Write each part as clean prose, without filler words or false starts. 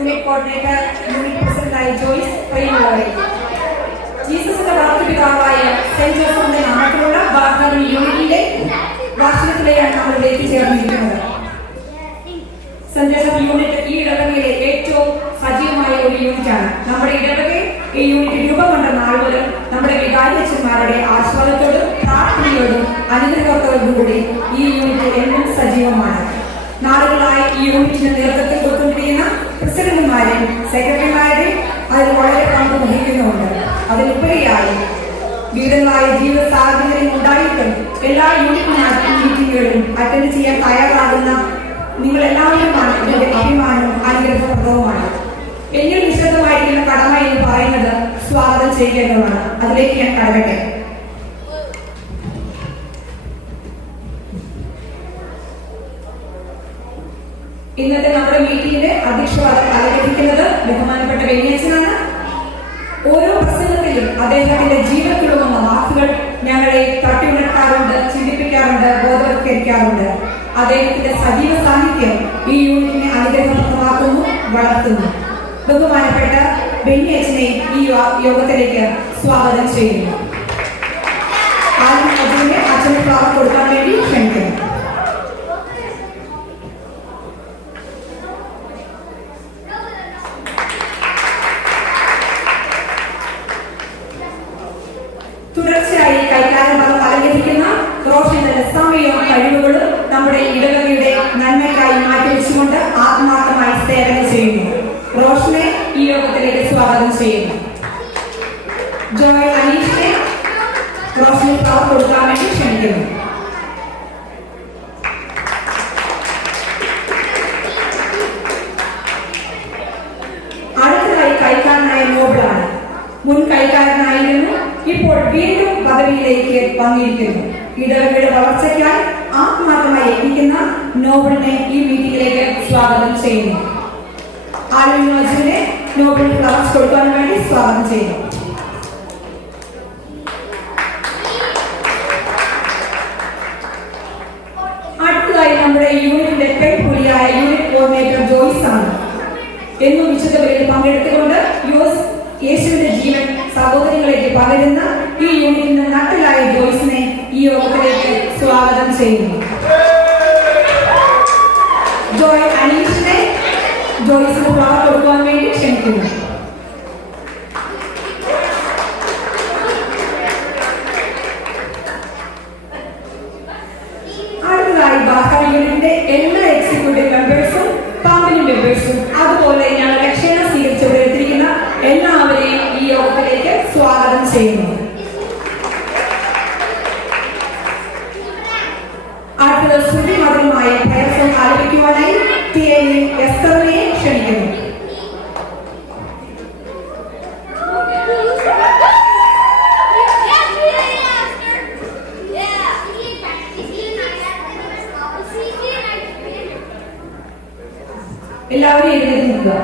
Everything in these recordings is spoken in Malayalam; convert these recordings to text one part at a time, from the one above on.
യൂണിറ്റ് കോർഡിനേറ്റർ യൂണിറ്റ് പ്രസിഡന്റായ ജോയ്സ് പയ്യന്നൂർ. ജീസസിന്റെ വളർത്തുപിതാവായ സെന്റ് ജോസഫിന്റെ നാമത്തിലുള്ള ബാർക്കറി യൂണിറ്റിന്റെ വാർഷികത്തിലെയാണ് നമ്മൾ ഇവിടെ എത്തിച്ചേർന്നിരിക്കുന്നത്. സെന്റ് ജോസഫ് യൂണിറ്റ് ഈ ഇടവകയിലെ ഏറ്റവും സജീവമായ ഒരു യൂണിറ്റാണ്. നമ്മുടെ ഇടവകയിൽ ഈ യൂണിറ്റ് രൂപം കൊണ്ട നാൾ മുതൽ നമ്മുടെ വികാരിയച്ഛന്മാരുടെ ആസ്വാദത്തോടും പ്രാർത്ഥനയോടും അനുഗ്രഹത്തോടും കൂടി ഈ യൂണിറ്റ് എന്നും സജീവമാണ്. നാളുകളായി ഈ യൂണിറ്റിന് നേതൃത്വം കൊടുത്തുകൊണ്ടിരിക്കുന്ന പ്രസിഡന്റുമാരെയും സെക്രട്ടറിമാരെയും അതിൽ വളരെ പങ്ക് വഹിക്കുന്നുണ്ട്. അതിലുപരിയായി വിവിധങ്ങളായ ജീവിത സാഹചര്യം ഉണ്ടായിട്ടും എല്ലാ യൂണിറ്റ് മീറ്റിങ്ങുകളും അറ്റൻഡ് ചെയ്യാൻ തയ്യാറാകുന്ന നിങ്ങൾ എല്ലാവരുമാണ് ഇതിന്റെ അഭിമാനവും അനുഗ്രഹപ്രദവുമാണ്. എന്നിൽ വിശദമായിരിക്കുന്ന കടമ എന്ന് പറയുന്നത് സ്വാഗതം ചെയ്യുന്നതാണ്. അതിലേക്ക് ഞാൻ കടക്കട്ടെ. ഇന്നത്തെ നമ്മുടെ മീറ്റിംഗിന്റെ അധ്യക്ഷവാദം അലങ്കരിക്കുന്നത് ബഹുമാനപ്പെട്ട വെള്ളിയച്ഛനാണ്. ഓരോ പ്രസംഗത്തിലും അദ്ദേഹത്തിന്റെ ജീവൻ തുളുന്ന വാക്കുകൾ ഞങ്ങളെ തട്ടിയുണർത്താറുണ്ട്, ചിന്തിപ്പിക്കാറുണ്ട്, ബോധവൽക്കരിക്കാറുണ്ട്. അദ്ദേഹത്തിന്റെ സജീവ സാന്നിധ്യം ഈ യൂണിറ്റിനെ അനുഗ്രഹപ്രദമാക്കുന്നു, വളർത്തുന്നു. ബഹുമാനപ്പെട്ട വെള്ളിയച്ഛനെ ഈ യോഗത്തിലേക്ക് സ്വാഗതം ചെയ്യുന്നു. ആദ്യം അച്ഛന് ക്ലാസ് കൊടുക്കാൻ വേണ്ടി ക്ഷണിക്കുന്നു. തുടർച്ചയായി കൈകാര്യം പദം അലങ്കരിക്കുന്ന റോഷന്റെ സമയവും കഴിവുകളും നമ്മുടെ ഇടവകയുടെ നന്മയ്ക്കായി മാറ്റിവെച്ചുകൊണ്ട് ആത്മാർത്ഥമായി സേവനം ചെയ്യുന്നു. റോഷനെ ഈ യോഗത്തിലേക്ക് സ്വാഗതം ചെയ്യുന്നു. ജോയ് അനീഷിനെ റോഷന് ഫ്ലവർ കൊടുക്കാൻ വേണ്ടി ക്ഷണിക്കുന്നു. അടുത്തതായി കൈക്കാരനായ നോബിളാണ്. മുൻ കൈക്കാരനായിരുന്നു, ഇപ്പോൾ വീണ്ടും പദവിയിലേക്ക് വന്നിരിക്കുന്നു. ഇടവകയുടെ വളർച്ചയ്ക്കായി ആത്മാർത്ഥമായി യത്നിക്കുന്ന നോബിളിനെ ഈ മീറ്റിംഗിലേക്ക് സ്വാഗതം ചെയ്യുന്നു. ആലുവിനോജിനെ നോബിൾ ഫ്ലവേഴ്സ് കൊടുക്കാൻ വേണ്ടി സ്വാഗതം ചെയ്യുന്നു. അടുത്തതായി നമ്മുടെ യൂണിറ്റിന്റെ പെൺപുലിയായ യൂണിറ്റ് കോർഡിനേറ്റർ ജോയ്സ് ആണ്. എന്നും വിശുദ്ധ ബലിയിൽ പങ്കെടുത്തുകൊണ്ട് യേശുവിന്റെ ജീവൻ സഹോദരങ്ങളിലേക്ക് പകരുന്ന ഈ യൂണിറ്റിന്റെ നട്ടലായ ജോയ്സിനെ ഈ യോഗത്തിലേക്ക് സ്വാഗതം ചെയ്യുന്നു. ജോയ് അനീഷിനെ ജോയ്സിന് ഫ്ലവർ കൊടുക്കുവാൻ വേണ്ടി ക്ഷണിക്കുന്നു. അടുത്തതായി ബാർക്കറി യൂണിറ്റിന്റെ എല്ലാ എക്സിക്യൂട്ടീവ് മെമ്പേഴ്സും ഫാമിലി മെമ്പേഴ്സും അതുപോലെ ഞങ്ങളുടെ ക്ഷണം സ്വീകരിച്ചുകൊണ്ടിരിക്കുന്ന എല്ലാവരെയും ഈ യോഗത്തിലേക്ക് സ്വാഗതം ചെയ്യുന്നു. അടുത്തത് ശ്രുതി മധുരമായ പ്രയത്നം ആരംഭിക്കുവാനായി എസ്തറിനെ ക്ഷണിക്കുന്നു. എല്ലാവരും എഴുന്നേറ്റ് നിൽക്കുക.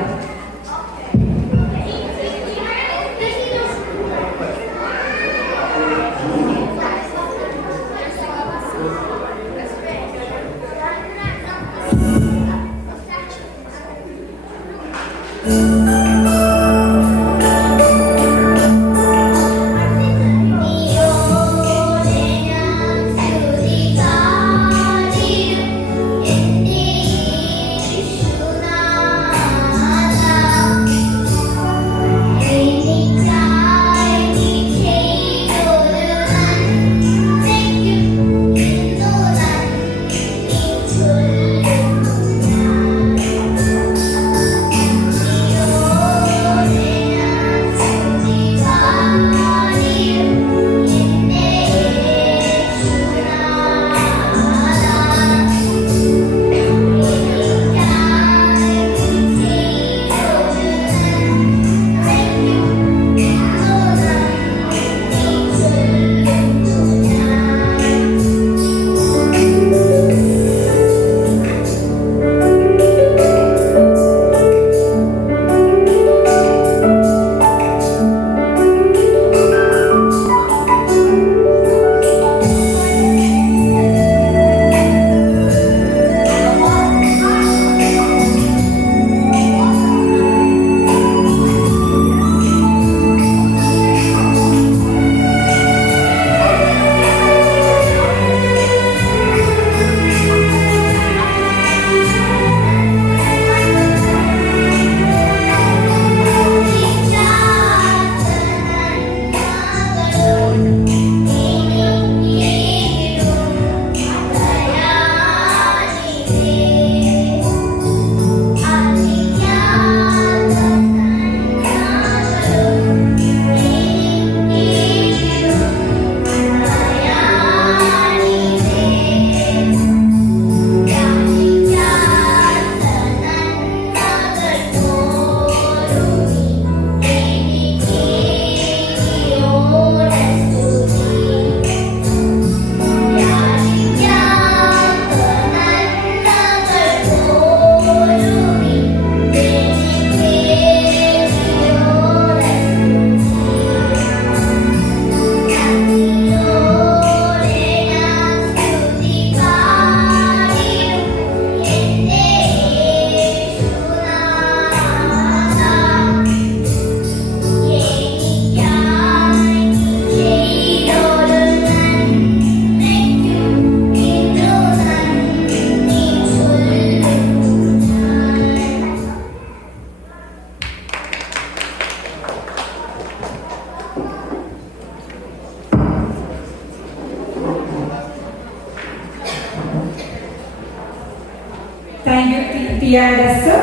പിയാനസ്റ്റ്.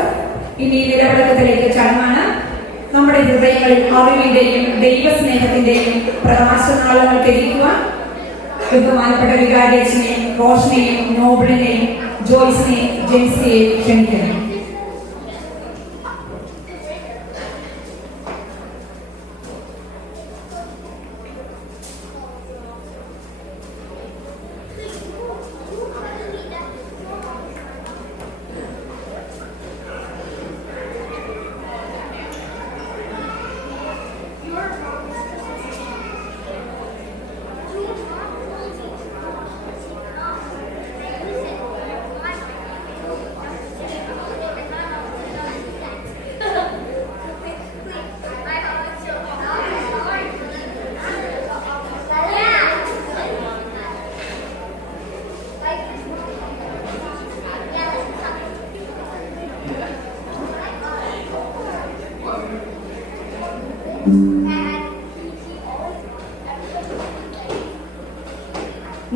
ഇനി നിലവിളക്കത്തിലേക്ക് ചടങ്ങാണ്. നമ്മുടെ ഹൃദയങ്ങളിൽ അറിവിന്റെയും ദൈവസ്നേഹത്തിന്റെയും പ്രകാശനാളങ്ങൾ തെളിയിക്കുവാൻ ബഹുമാനപ്പെട്ട വികാരിയച്ഛനെയും റോഷനെയും നോബിളിനെയും ജോയ്സിനെയും ജെൻസിയെയും ക്ഷണിക്കുന്നു.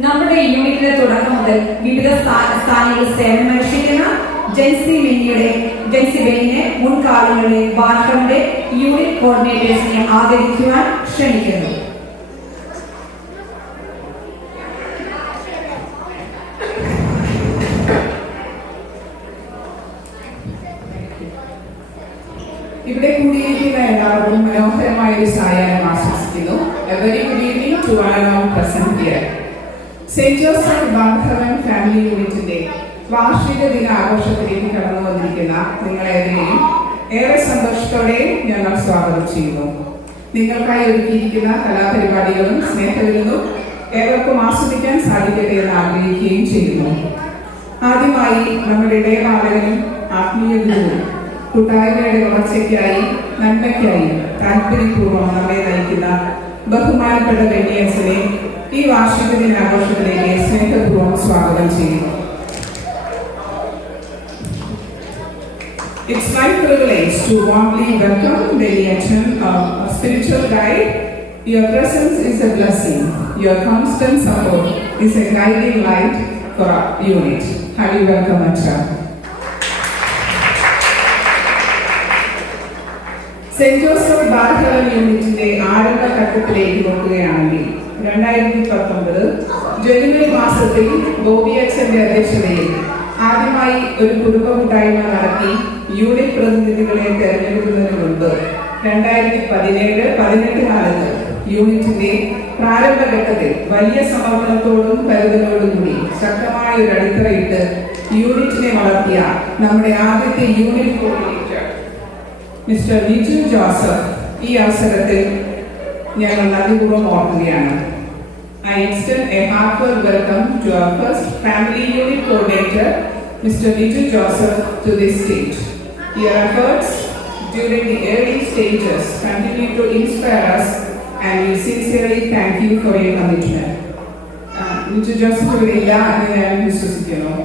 നമ്മുടെ യൂണിറ്റിന്റെ തുടക്കം മുതൽ വിവിധ സ്ഥാനങ്ങളിൽ സേവനമനുഷ്ഠിക്കുന്ന ജെൻസി ബെന്നിനെ മുൻകാലങ്ങളിലെ ബാർക്കറിന്റെ യൂണിറ്റ് കോർഡിനേറ്റേഴ്സിനെ ആദരിക്കുവാൻ ക്ഷണിക്കുന്നു. ഇവിടെ കൂടിയിരിക്കുന്ന എല്ലാവർക്കും മനോഹരമായ ഒരു സായാഹ്നം ആശംസിക്കുന്നു. A very good evening to all our present here. Saint Joseph ബാർക്കറൻ ഫാമിലി യൂണിറ്റിന്റെ വാർഷിക ദിനാഘോഷത്തിലേക്ക് കടന്നു വന്നിരിക്കുന്ന നിങ്ങളേവരെയും ഏറെ സന്തോഷത്തോടെ ഞങ്ങൾ സ്വാഗതം ചെയ്യുന്നു. നിങ്ങൾക്കായി ഒരുക്കിയിരിക്കുന്ന കലാപരിപാടികളും സ്നേഹവിരുന്നും ഏവർക്കും ആസ്വദിക്കാൻ സാധിക്കട്ടെ എന്ന് ആഗ്രഹിക്കുകയും ചെയ്യുന്നു. ആദ്യമായി നമ്മുടെ ഇടയപാലകനും ആത്മീയ ഗുരുവും കൂട്ടായ്മയുടെ വളർച്ചയ്ക്കായി നന്മയ്ക്കായി താല്പര്യപൂർവ്വം നമ്മെ നയിക്കുന്ന ബഹുമാനപ്പെട്ട ബെന്നിയച്ഛനെ ഈ വാർഷിക ദിനാഘോഷത്തിലേക്ക് സ്നേഹപൂർവ്വം സ്വാഗതം ചെയ്യുന്നു. It's my privilege to warmly welcome Beniachan, a spiritual guide. Your presence is a blessing. Your constant support is a guiding light for our unit. Highly welcome, Acha. Saint Joseph ബാർക്കറൻ യൂണിറ്റിന്റെ ആരംഭഘട്ടത്തിലേക്ക് നോക്കുകയാണെങ്കിൽ 2019 ജനുവരി മാസത്തിൽ ബോബി അച്ഛന്റെ അധ്യക്ഷതയിൽ ആദ്യമായി ഒരു കുടുംബ കൂട്ടായ്മ നടത്തി യൂണിറ്റ് പ്രതിനിധികളെ തെരഞ്ഞെടുക്കുന്നതിന് മുൻപ് 2017-18 കാലത്ത് യൂണിറ്റിന്റെ പ്രാരംഭഘട്ടത്തിൽ വലിയ സമർപ്പണത്തോടും കരുതലോടും കൂടി ശക്തമായ ഒരു അടിത്തറയിട്ട് യൂണിറ്റിനെ വളർത്തിയ നമ്മുടെ ആദ്യത്തെ unit coordinator mister Liju Joseph ഈ അവസരത്തിൽ ഞങ്ങൾ നന്ദിപൂർവ്വം ഓർക്കുകയാണ്. I extend a heartfelt welcome to our first family unit coordinator, Mr. Liju Joseph, to this stage. Your efforts during the early stages continue to inspire us, and we sincerely thank you for your commitment. Liju Joseph ഇവിടെ ഇല്ല എന്ന് ഞാൻ വിശ്വസിക്കുന്നു.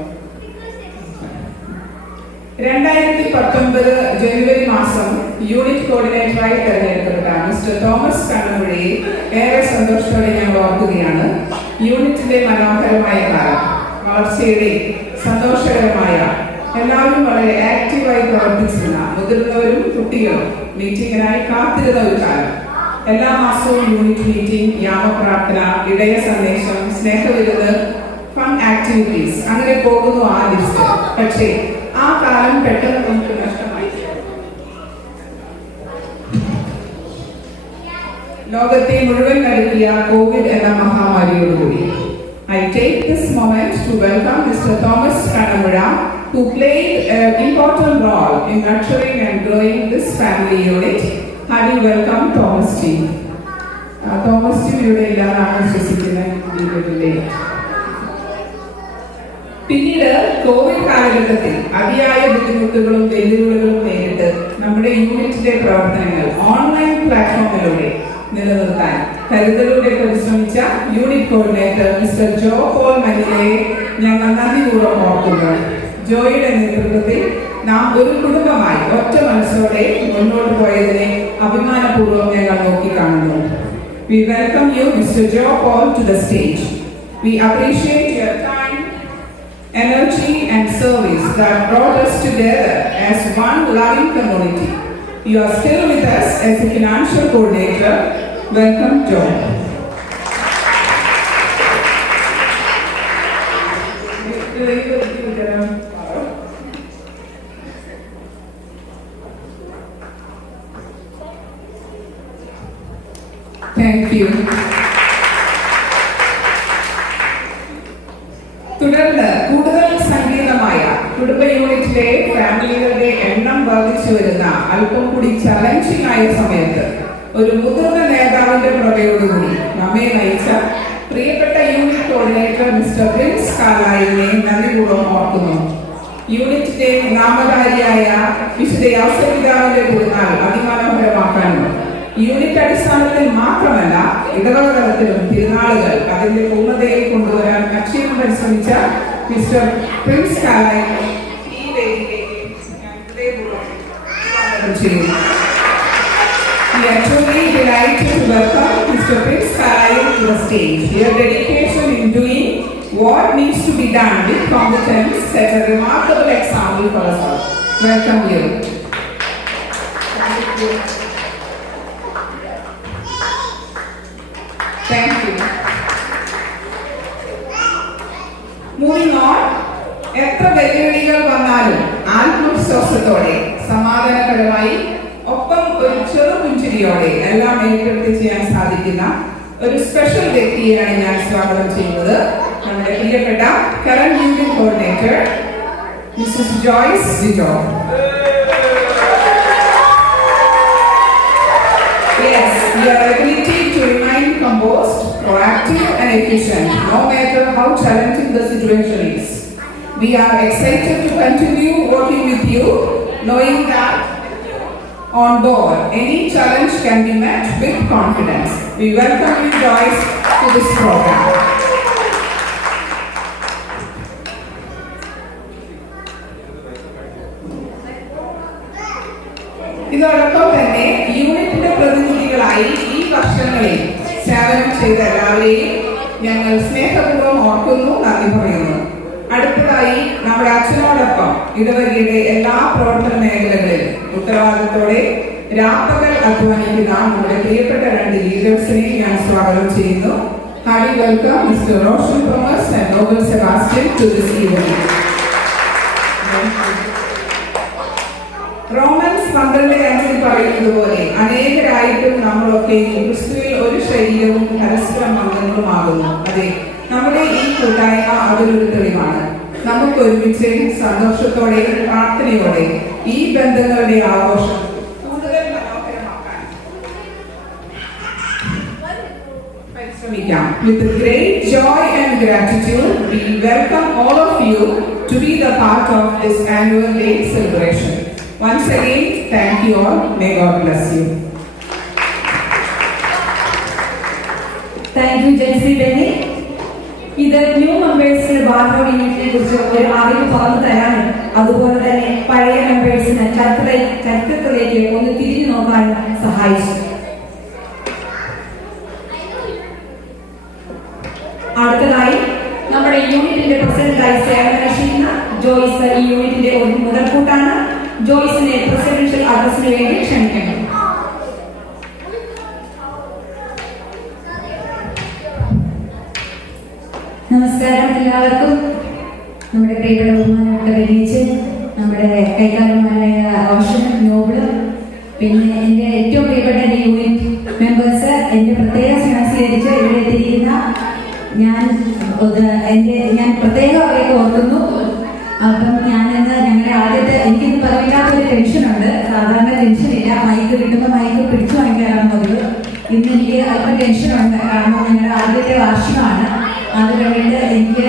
2019 ജനുവരി മാസം യൂണിറ്റ് കോർഡിനേറ്ററായി തെരഞ്ഞെടുക്കപ്പെട്ട മിസ്റ്റർ തോമസ് കണ്ണമ്പുഴയെ ഏറെ സന്തോഷത്തോടെ ഞങ്ങൾ ഓർക്കുകയാണ്. യൂണിറ്റിന്റെ മനോഹരമായ കാലം, വളർച്ചയുടെ സന്തോഷകരമായ, എല്ലാവരും വളരെ ആക്റ്റീവായി പ്രവർത്തിച്ചിരുന്ന മുതിർന്നവരും കുട്ടികളും മീറ്റിംഗിനായി കാത്തിരുന്ന ഒരു കാലം. എല്ലാ മാസവും യൂണിറ്റ് മീറ്റിംഗ്, യാമപ്രാർത്ഥന, ഇടയ സന്ദേശം, സ്നേഹവിരുന്ന്, ഫൺ ആക്ടിവിറ്റീസ്, അങ്ങനെ പോകുന്നു ആ ലിസ്റ്റ്. പക്ഷേ ആ കാലം പെട്ടെന്ന് നമുക്ക് നഷ്ടമായി. ലോകത്തെ മുഴുവൻ നടുക്കിയ കോവിഡ് എന്ന മഹാമാരിയോടുകൂടി I take this moment to welcome Mr. Thomas Kanamura, who played an important role in nurturing and growing this family unit. Highly welcome, Thomas T. Thomas T ഇവിടെ ഇല്ലാതാണ് വിശ്വസിക്കുന്നത്. പിന്നീട് കോവിഡ് കാലഘട്ടത്തിൽ അതിയായ ബുദ്ധിമുട്ടുകളും വെല്ലുവിളികളും നേരിട്ട് നമ്മുടെ യൂണിറ്റിന്റെ പ്രവർത്തനങ്ങൾ ഓൺലൈൻ പ്ലാറ്റ്ഫോമിലൂടെ നിലനിർത്താൻ കരുതലോടെ പരിശ്രമിച്ച യൂണിറ്റ് കോർഡിനേറ്റർ മിസ്റ്റർ ജോ പോൾ മനിലയെ ഞങ്ങൾ നന്ദിപൂർവ്വം ഓർക്കുന്നു. ജോയുടെ നേതൃത്വത്തിൽ നാം ഒരു കുടുംബമായി ഒറ്റ മനസ്സോടെ മുന്നോട്ട് പോയതിനെ അഭിമാനപൂർവ്വം ഞങ്ങൾ നോക്കിക്കാണുന്നു. We welcome you, Mr. Joe Paul, to the stage. We appreciate your time, energy, and service that brought us together as one loving community. You are still with us as a financial coordinator. Welcome, John. Thank you. തുടർന്ന് കൂടുതൽ സങ്കീർണമായ കുടുംബ യൂണിറ്റിലെ ഫാമിലികളുടെ എണ്ണം വർദ്ധിച്ചു വരുന്ന അല്പം കൂടി ചലഞ്ചിങ് ആയ സമയത്ത് ഒരു മുതിർന്ന നേതാവിന്റെ പ്രമേയോടുകൂടി നമ്മെ നയിച്ച പ്രിയപ്പെട്ട യൂണിറ്റ് കോർഡിനേറ്റർ മിസ്റ്റർ പ്രിൻസ് കാലായിനെ നന്ദിപൂർവ്വം ഓർക്കുന്നു. യൂണിറ്റിന്റെ നാമധാരിയായ വിശുദ്ധ ഔസപിതാവിന്റെ തിരുനാൾ അതിമനോഹരമാക്കാനും യൂണിറ്റ് അടിസ്ഥാനത്തിൽ മാത്രമല്ല ഇടവക തലത്തിലും തിരുനാളുകൾ അതിന്റെ പൂർണ്ണതയിൽ കൊണ്ടുവരാൻ അക്ഷയം പരിശ്രമിച്ച മിസ്റ്റർ പ്രിൻസ് കാലായി ഈ വേദിയിലേക്ക് ഞാൻ ഹൃദയപൂർവ്വം സ്വാഗതം ചെയ്യുന്നു. We are truly delighted to welcome Mr. Prince Kalai to the stage. Your dedication in doing what needs to be done with competence set a remarkable example for us all. Welcome you. Thank you. Moving on, എത്ര വെല്ലുവിളികൾ വന്നാലും ആത്മവിശ്വാസത്തോടെ സമാധാനപരമായി ഒപ്പം ഒരു ചെറു പുഞ്ചിരിയോടെ എല്ലാം ഏറ്റെടുത്ത് ചെയ്യാൻ സാധിക്കുന്ന ഒരു സ്പെഷ്യൽ വ്യക്തിയെയാണ് ഞാൻ സ്വാഗതം ചെയ്യുന്നത്. നമ്മുടെ പ്രിയപ്പെട്ട current unit coordinator Mrs Joyce Jijo. Yes, your ability to remain composed, proactive and efficient, no matter how challenging the situation is. We are excited to continue working with you, knowing that on board, any challenge can be met with confidence. We welcome you guys to this program. ഇതോടൊപ്പം തന്നെ യൂണിറ്റിന്റെ പ്രതിനിധികളായി ഈ വർഷങ്ങളിൽ സേവനം ചെയ്ത എല്ലാവരെയും ഞങ്ങൾ സ്നേഹപൂർവ്വം ഓർക്കുന്നു, നന്ദി പറയുന്നു. അടുത്തതായി നമ്മുടെ അച്ഛനോടൊപ്പം ഇടവകയുടെ എല്ലാ പ്രവർത്തന മേഖലകളിലും ഉത്തരവാദിത്തോടെ രാപ്പകൽ അധ്വാനിക്കുന്ന നമ്മുടെ പ്രിയപ്പെട്ട രണ്ട് ലീഡേഴ്സിനെ ഞാൻ സ്വാഗതം ചെയ്യുന്നു. Hearty welcome Mr Roshan Thomas and Nobel Sebastian to this evening. Romans 12:5 പറയുന്നത് പോലെ അനേകരായിട്ടും നമ്മളൊക്കെ ക്രിസ്തുവിൽ ഒരു ശരീരവും പരസ്പരം അംഗങ്ങളുമാകുന്നു. അതെ, നമ്മുടെ ഈ കൂട്ടായ്മ അതിലൊരു തെളിവാണ്. നമുക്ക് ഒരുമിച്ച് സന്തോഷത്തോടെ പ്രാർത്ഥനയോടെ ഈ ബന്ധങ്ങളുടെ ആഘോഷം കൂടുതൽ മനോഹരമാക്കാൻ പരിശ്രമിക്കാം. With great joy and gratitude, we welcome all of you to be the part of this annual day celebration. Once again, thank you all. May God bless you. Thank you, Jency Benny. ഇത് ന്യൂ മെമ്പേഴ്സിന് ബാർബർ യൂണിറ്റിനെ കുറിച്ച് ഒരു അറിവ് പകർന്നു തരാനും അതുപോലെ തന്നെ പഴയ മെമ്പേഴ്സിന് ചരിത്രത്തിലേക്ക് ഒന്ന് തിരിഞ്ഞു നോക്കാനും സഹായിച്ചു. അടുത്തതായി നമ്മുടെ യൂണിറ്റിന്റെ പ്രസിഡന്റായി സേവനമനുഷ്ഠിക്കുന്ന ജോയ്സ് ഈ യൂണിറ്റിന്റെ ഒരു മുതൽക്കൂട്ടാണ്. ജോയ്സിനെ പ്രസിഡൻഷ്യൽ അഡ്രസിന് വേണ്ടി ക്ഷണിക്കുന്നു. നമസ്കാരം എല്ലാവർക്കും. നമ്മുടെ പ്രിയപ്പെട്ട ബഹുമാനപ്പെട്ട വെല്ലിച്ച്, നമ്മുടെ കൈകാരന്മാരായ റോഷൻ, നോബിള്, പിന്നെ എൻ്റെ ഏറ്റവും പ്രിയപ്പെട്ട എൻ്റെ യൂണിറ്റ് മെമ്പേഴ്സ്, എൻ്റെ പ്രത്യേകം സ്നേഹിച്ച് ഇവിടെ എത്തിയിരിക്കുന്ന ഞാൻ പ്രത്യേകം അവരെയൊക്കെ ഓർക്കുന്നു. അപ്പം ഞാനിന്ന് ഞങ്ങളുടെ ആദ്യത്തെ എനിക്കിന്ന് പറയില്ലാത്തൊരു ടെൻഷനുണ്ട്. സാധാരണ ടെൻഷനില്ല, മൈക്ക് കിട്ടുമ്പോൾ മൈക്ക് പിടിച്ചു വാങ്ങിക്കാറാണ് പതിവ്. ഇന്ന് എനിക്ക് അല്പം ടെൻഷനുണ്ട്. കാരണം ഞങ്ങളുടെ ആദ്യത്തെ വാർഷികമാണ്. അത് കഴിഞ്ഞിട്ട് എനിക്ക്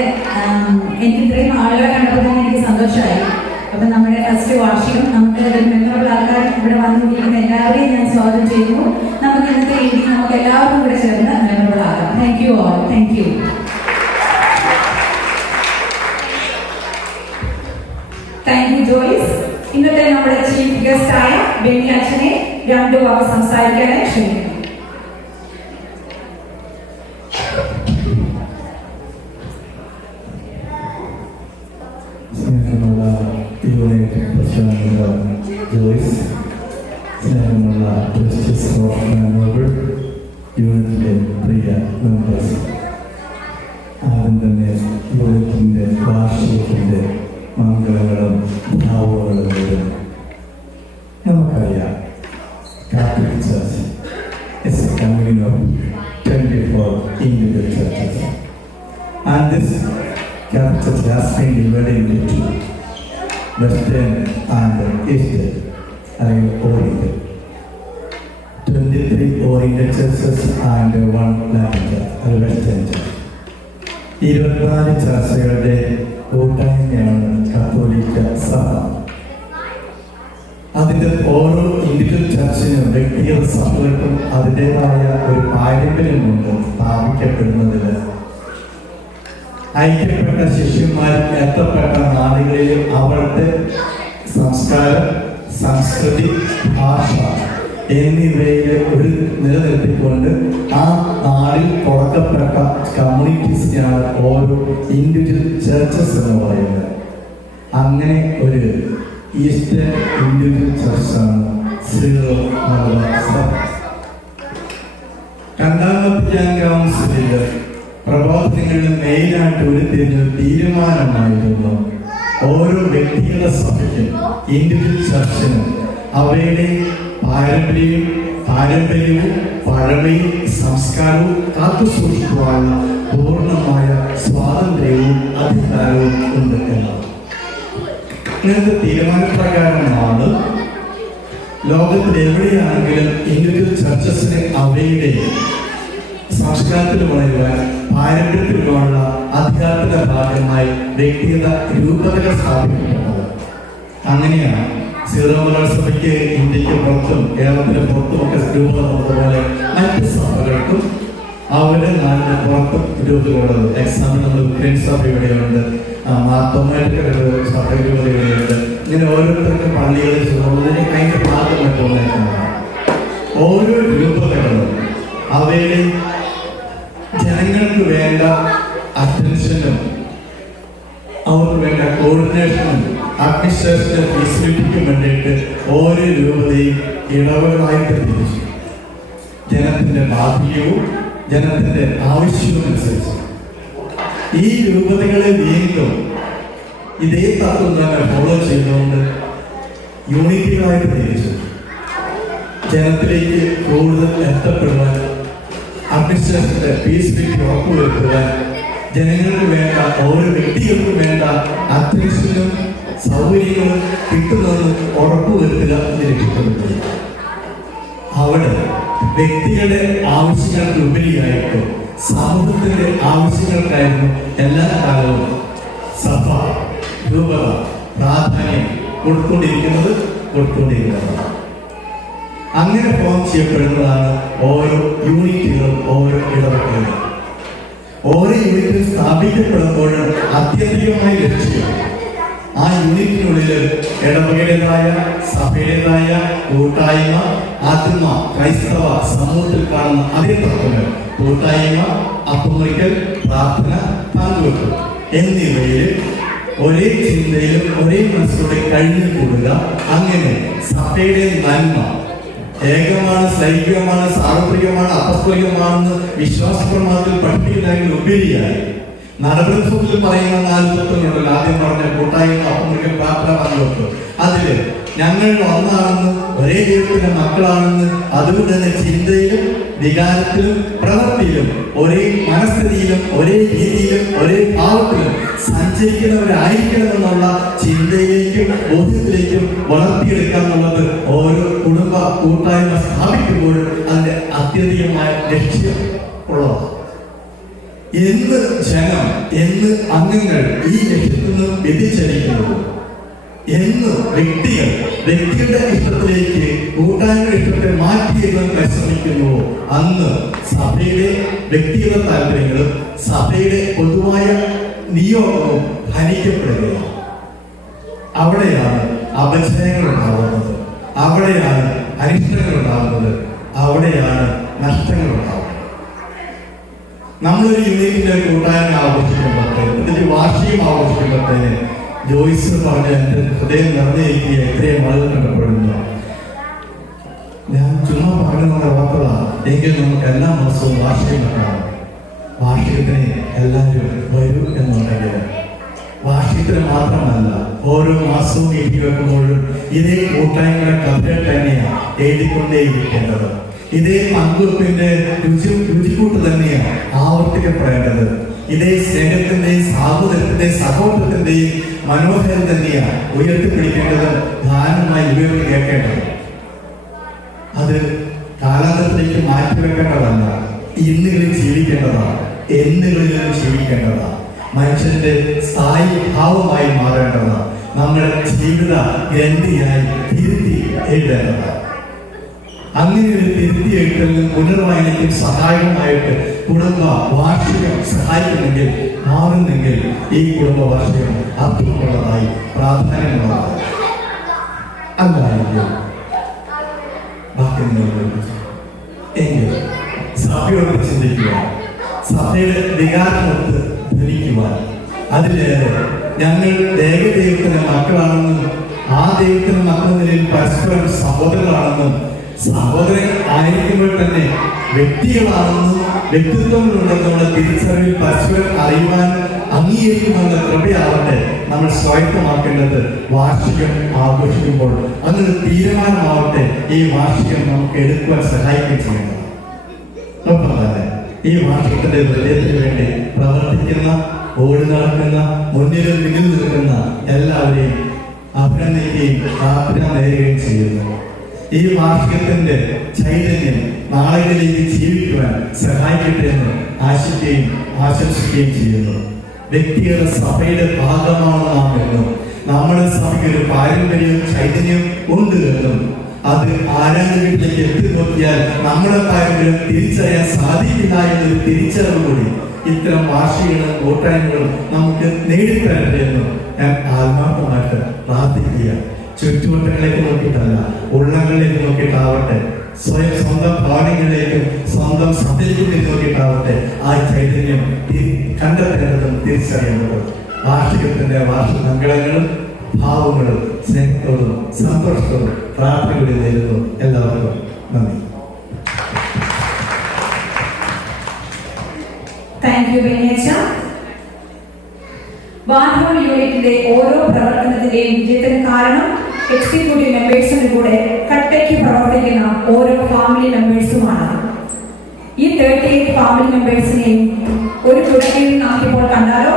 ഇത്രയും ആളുകളെ കണ്ടപ്പോൾ തന്നെ എനിക്ക് സന്തോഷമായി. അപ്പം നമ്മുടെ ഫസ്റ്റ് വാർഷികം നമുക്ക് മെമ്മറബിൾ ആൾക്കാർ ഇവിടെ വന്നുകൊണ്ടിരിക്കുന്ന എല്ലാവരെയും ഞാൻ സ്വാഗതം ചെയ്യുന്നു. നമുക്ക് ഇന്നത്തെ ഈവനിങ് നമുക്ക് എല്ലാവർക്കും കൂടെ ചേർന്ന് മെമ്മറബിൾ ആകാം. Thank you all. Thank you. Thank you Joyce. ഇന്നത്തെ നമ്മുടെ ചീഫ് ഗസ്റ്റ് ആയ ബെന്നി അച്ഛനെ 2 വാക്ക് സംസാരിക്കാനായി ക്ഷണിക്കുന്നു. ജസ്റ്റിസ് നോബിൾ യൂണിറ്റിലെ പ്രിയ മെമ്പേഴ്സ്, ആദ്യം തന്നെ യൂണിറ്റിൻ്റെ വാർഷികത്തിൻ്റെ മംഗളങ്ങളും ഭാവങ്ങളും നേരുന്നു. നമുക്കറിയാം, Catholic church is a communion of 24 individual churches, and this Catholic Church has been divided into two, Western and Eastern, oriented. 23 oriented churches and 1 Latin church, Western church. 24 ചർച്ചകളുടെ കൂട്ടായ്മയാണ് കത്തോലിക്ക സഭ. അതിൻ്റെ ഓരോ ഇൻഡിവിജ്വൽ ചർച്ചിനും വ്യക്തിഗത സഭകൾക്കും അതിൻ്റെതായ ഒരു പാരമ്പര്യമുണ്ട്. സ്ഥാപിക്കപ്പെടുന്നതിൽ ഐക്യപ്പെട്ട ശിഷ്യന്മാർ എത്തപ്പെട്ട നാടുകളിൽ അവരുടെ സംസ്കാരം, സംസ്കൃതി, ഭാഷ എന്നിവയിൽ ഒരു നിലനിർത്തിക്കൊണ്ട് ആ നാടിൽ തുറക്കപ്പെട്ട കമ്മ്യൂണിറ്റീസിനെയാണ് ഓരോ ഇൻഡിവിജ്വൽ ചർച്ചസ് എന്ന് പറയുന്നത്. അങ്ങനെ ഒരു ഈസ്റ്റേൺ ഇൻഡിവിജ്വൽ ചർച്ചാണ് സീറോ മലബാർ സഭ. രണ്ടാം വത്തിക്കാൻ കൗൺസിലിൽ പ്രബോധനങ്ങളിൽ മെയിനായിട്ട് ഉരുത്തിരിഞ്ഞ തീരുമാനമായിരുന്നു ഓരോ വ്യക്തിഗത സഭയ്ക്കും ഇൻഡിവിജ്വൽ ചർച്ചിനും അവയുടെ പാരമ്പര്യവും പഴമയും സംസ്കാരവും കാത്തുസൂക്ഷിക്കുവാനുള്ള പൂർണ്ണമായ സ്വാതന്ത്ര്യവും അധികാരവും ഉണ്ട് എന്നാണ്. ഇങ്ങനത്തെ തീരുമാനപ്രകാരമാണ് ലോകത്തിൽ എവിടെയാണെങ്കിലും ഇൻഡിവിജ്വൽ ചർച്ചസിന് അവയുടെ സംസ്കാരത്തിൽ വളരുവാൻ പാരമ്പര്യത്തിലുള്ള അധികാരത്തിന്റെ ഭാഗമായി വ്യക്തിഗത രൂപതകൾ സ്ഥാപിക്കപ്പെട്ടത്. അങ്ങനെയാണ് സീറോ മലബാർ സഭയ്ക്ക് ഇന്ത്യക്ക് പുറത്തും കേരളത്തിന് പുറത്തുമൊക്കെ രൂപത പോലെ മറ്റ് സഭകൾക്കും അവരുടെ നാടിന് പുറത്തും രൂപതകളുള്ളത്. എക്സാമ്പിൾ നമ്മൾ ഉക്രൈൻ സഭ ഇവിടെയുണ്ട്, മാർത്തോമായിട്ട് സഭ രൂപതകളുണ്ട്. ഇങ്ങനെ ഓരോരുത്തർക്കും പള്ളികളിൽ സുഖമുള്ളതിന് അതിൻ്റെ ഭാഗമായി തോന്നിയിട്ടുണ്ട്. ഓരോ രൂപതകളും അവയുടെ ജനങ്ങൾക്ക് വേണ്ട അറ്റൻഷനും അവർക്ക് വേണ്ട കോർഡിനേഷനും അഡ്മിനിസ്ട്രേഷനും ഫെസിലിറ്റിക്കും വേണ്ടിയിട്ട് ഓരോ രൂപതയും ഇളവുകളായിട്ട് തിരിച്ചു. ജനത്തിന്റെ ബാധ്യവും ജനത്തിന്റെ ആവശ്യവും അനുസരിച്ച് ഈ രൂപതകളെ വീണ്ടും ഇതേ തത്വം തന്നെ ഫോളോ ചെയ്തുകൊണ്ട് യൂണിറ്റുകളായിട്ട് തിരിച്ചു. ജനത്തിലേക്ക് കൂടുതൽ എത്തപ്പെടുവാൻ, അഡ്മിനിസ്ട്രേഷന്റെ ഫെസിലിറ്റി ഉറപ്പുവരുത്തുവാൻ, ജനങ്ങൾക്ക് വേണ്ട ഓരോ വ്യക്തികൾക്കും വേണ്ട അറ്റൻഷനും സൗകര്യങ്ങളും കിട്ടുന്നത് ഉറപ്പുവരുത്തുക എന്ന് ലക്ഷ്യപ്പെടുന്നത്. അവിടെ വ്യക്തികളുടെ ആവശ്യങ്ങൾക്ക് ഉപരിയായിട്ട് സമൂഹത്തിന്റെ ആവശ്യങ്ങൾക്കായിരുന്നു എല്ലാ കാലവും സഭ രൂപത പ്രാധാന്യം കൊടുത്തുകൊണ്ടിരിക്കുന്നത്. അങ്ങനെ ഫോം ചെയ്യപ്പെടുന്നതാണ് ഓരോ യൂണിറ്റുകളും ഓരോ ഇടപെടലുകളും. ഓരോ യൂണിറ്റും സ്ഥാപിക്കപ്പെടുമ്പോഴും അത്യന്തികമായി ലക്ഷ്യം ആ യൂണിറ്റിനുള്ളിൽ ഇടവകയുടേതായ സഭയുടേതായ കൂട്ടായ്മ, ആത്മ ക്രൈസ്തവ സമൂഹത്തിൽ കാണുന്ന അതേ തത്വങ്ങൾ കൂട്ടായ്മ, അപ്പുമുറിക്കൽ, പ്രാർത്ഥന, പങ്കുവെക്കൽ എന്നിവയിൽ ഒരേ ചിന്തയിലും ഒരേ മനസ്സിലൂടെ കഴിഞ്ഞു കൂടുക. അങ്ങനെ സഭയുടെ നന്മ ഏകമാണ്, സൈകികമാണ്, സാർവത്രികമാണ്, അപസ്തോലികമാണെന്ന് വിശ്വാസപ്രമാണത്തിൽ പഠിപ്പിക്കുന്നതിൽ ഉപരിയായി നടപടിത്വത്തിൽ പറയുന്ന 4 തത്വങ്ങളുണ്ടല്ലോ. ആദ്യം പറഞ്ഞ കൂട്ടായ്മ, അപ്പുമുറിക്കൽ, പ്രാർത്ഥന, പങ്കുവെക്കൽ. അതില് ഞങ്ങൾ ഒന്നാണെന്ന്, ഒരേ ദൈവത്തിന്റെ മക്കളാണെന്ന്, അതുകൊണ്ട് തന്നെ ചിന്തയിലും വികാരത്തിലും പ്രവൃത്തിയിലും ഒരേ മനസ്ഥിതിയിലും ഒരേ രീതിയിലും ഒരേ ഭാവത്തിലും സഞ്ചരിക്കുന്നവരായിരിക്കണമെന്നുള്ള ചിന്തയിലേക്കും ബോധ്യത്തിലേക്കും വളർത്തിയെടുക്കുക എന്നുള്ളത് ഓരോ കുടുംബ കൂട്ടായ്മ സ്ഥാപിക്കുമ്പോഴും അതിന്റെ അത്യധികമായ ലക്ഷ്യം ഉള്ളതാണ്. എന്ന് ജനം, എന്ന് അംഗങ്ങൾ ഈ ലക്ഷ്യത്തിൽ നിന്ന് വ്യതിചലിക്കുന്നു, എന്ന് വ്യക്തികളുടെ ഇഷ്ടത്തിലേക്ക് കൂട്ടായ്മയുടെ ഇഷ്ടത്തെ മാറ്റിയെടുക്കാൻ പരിശ്രമിക്കുന്നുവോ അന്ന് സഭയുടെ വ്യക്തിഗത താല്പര്യങ്ങളും സഭയുടെ പൊതുവായ നിയോഗവും ഹനിക്കപ്പെടുകയാണ്. അവിടെയാണ് അപജയങ്ങൾ ഉണ്ടാകുന്നത്, അവിടെയാണ് അനിഷ്ടങ്ങൾ ഉണ്ടാകുന്നത്, അവിടെയാണ് നഷ്ടങ്ങൾ ഉണ്ടാകുന്നത്. നമ്മളൊരു യൂണിറ്റിന്റെ കൂട്ടായ്മ ആഘോഷിക്കുമ്പോഴത്തേന്, ഇതിന്റെ വാർഷികം ആഘോഷിക്കുമ്പോഴത്തേന് ജോയ്സ് പറഞ്ഞ എന്റെ ഹൃദയം നിറഞ്ഞിരിക്കുക എത്രയും ആളുകൾ കണ്ടപ്പെടുന്നു. ഞാൻ ചുമ്മാ പറയുന്ന വാക്കുകളാണ്. എങ്കിൽ നമുക്ക് എല്ലാ മാസവും വാർഷികം വെക്കണം. വാർഷികത്തിന് എല്ലാവരും വരൂ എന്നുണ്ടെങ്കിൽ വാർഷികത്തിന് മാത്രമല്ല, ഓരോ മാസവും എഴുതി വെക്കുമ്പോഴും ഇതേ കൂട്ടായ്മയുടെ കഥകൾ തന്നെയാണ് എഴുതിക്കൊണ്ടേയിരിക്കേണ്ടത്. ഇതേ പങ്കുവെപ്പിന്റെ രുചിക്കൂട്ട് തന്നെയാണ് ആവർത്തിക്കപ്പെടേണ്ടത്. ഇതേ സ്നേഹത്തിന്റെയും സാഹോദര്യത്തിന്റെയും സഹോദരത്തിന്റെയും മനോഹരം തന്നെയാണ് ഉയർത്തിപ്പിടിക്കേണ്ടത്, ധാരണമായി ഉയർത്തി കേൾക്കേണ്ടത്. അത് കാലാന്തരത്തിലേക്ക് മാറ്റിവെക്കേണ്ടതല്ല, ഇന്നുകളിൽ ജീവിക്കേണ്ടതാണ്, എന്നുകളിലും ജീവിക്കേണ്ടതാണ്. മനുഷ്യന്റെ സ്ഥായി ഭാവമായി മാറേണ്ടതാണ്. നമ്മുടെ ജീവിത ഗ്രന്ഥിയായി തിരുത്തി എഴുതേണ്ടതാണ്. അങ്ങനെ ഒരു തിരുത്തി എഴുത്തലിനും പുനർവായനയ്ക്കും സഹായകമായിട്ട് കുടുംബ വാർഷികം സഹായിക്കുന്നെങ്കിൽ, മാറുന്നെങ്കിൽ ഈ കുടുംബ വാർഷികം അർത്ഥമുള്ളതായി, പ്രാധാന്യമുള്ളതായി അല്ലായിരിക്കും. ബാക്കി എങ്കിൽ സഭയോട് ചിന്തിക്കുവാൻ, സഭയുടെ വികാരമൊത്ത് ധരിക്കുവാൻ, അതിലേറെ ഞങ്ങൾ ഏകദൈവത്തിന്റെ മക്കളാണെന്നും ആ ദൈവത്തിന്റെ മക്കളുടെ നിലയിൽ പരസ്പരം സഹോദരങ്ങളാണെന്നും, സഹോദരൻ ആയിരിക്കുമ്പോൾ തന്നെ വ്യക്തികളാണെന്നും വ്യക്തിത്വങ്ങളുണ്ടെന്നുള്ള തിരിച്ചറിവിൽ പരസ്പരം അറിയുവാൻ അംഗീകരിക്കുമെന്ന കൃപയാവട്ടെ നമ്മൾ സ്വായത്തമാക്കേണ്ടത് വാർഷികം ആഘോഷിക്കുമ്പോൾ. അങ്ങനെ തീരുമാനമാവട്ടെ ഈ വാർഷികം നമുക്ക് എടുക്കുവാൻ സഹായിക്കുകയും ചെയ്യണം. ഒപ്പം തന്നെ ഈ വാർഷികത്തിന്റെ വിജയത്തിന് വേണ്ടി പ്രവർത്തിക്കുന്ന, ഓടി നടക്കുന്ന, മുന്നിലും പിന്നിൽ നിൽക്കുന്ന എല്ലാവരെയും അഭിനന്ദിക്കുകയും പ്രാർത്ഥന നേരുകയും ചെയ്യുന്നു. ഈ വാർഷികത്തിന്റെ ചൈതന്യം നാളെയിലേക്ക് ജീവിക്കുവാൻ സഹായിക്കട്ടെ എന്ന് ആശിക്കുകയും ആശംസിക്കുകയും ചെയ്യുന്നു. വ്യക്തിഗത സഭയുടെ ഭാഗമാണ് നാം എന്നും നമ്മുടെ സഭയ്ക്ക് ഒരു പാരമ്പര്യവും ചൈതന്യവും ഉണ്ട് എന്നും അത് ആരാധന വീട്ടിലേക്ക് എത്തി നോക്കിയാൽ നമ്മുടെ പാരമ്പര്യം തിരിച്ചറിയാൻ സാധിക്കില്ല എന്നൊരു തിരിച്ചറിവ് കൂടി ഇത്തരം വാർഷികങ്ങളും കൂട്ടായ്മകളും നമുക്ക് നേടിത്തരട്ടെ എന്നും ഞാൻ ആത്മാർത്ഥമായിട്ട് പ്രാർത്ഥിക്കുക. ചുറ്റുവട്ടങ്ങളിലേക്ക് നോക്കിയിട്ടല്ല, ഉള്ളങ്ങളിലേക്ക് നോക്കിയിട്ടാവട്ടെ, സ്വന്തം ഭാവനങ്ങളിലേക്കും സ്വന്തം സത്യത്തിലേക്ക് നോക്കിയിട്ടാവട്ടെ ആ ചൈതന്യം കണ്ടെത്തേണ്ടതും തിരിച്ചറിയേണ്ടതും. വാർഷികത്തിന്റെ വാർഷിക സങ്കടങ്ങളും ഭാവങ്ങളും സ്നേഹത്തോടും സന്തോഷത്തോടും പ്രാർത്ഥനയോടെ നേരുന്നു. എല്ലാവർക്കും നന്ദി. Thank you ബെന്നിയച്ച. വാർഹോൾ യൂണിറ്റിന്റെ ഓരോ പ്രവർത്തനത്തിന്റെയും വിജയത്തിന് കാരണം എക്സിക്യൂട്ടീവ് മെമ്പേഴ്സിന്റെ കൂടെ കട്ടയ്ക്ക് പ്രവർത്തിക്കുന്ന ഓരോ ഫാമിലി മെമ്പേഴ്സുമാണ്. ഈ 38 ഫാമിലി മെമ്പേഴ്സിനെയും ഒരു തുടക്കയിൽ നാം ഇപ്പോൾ കണ്ടാലോ?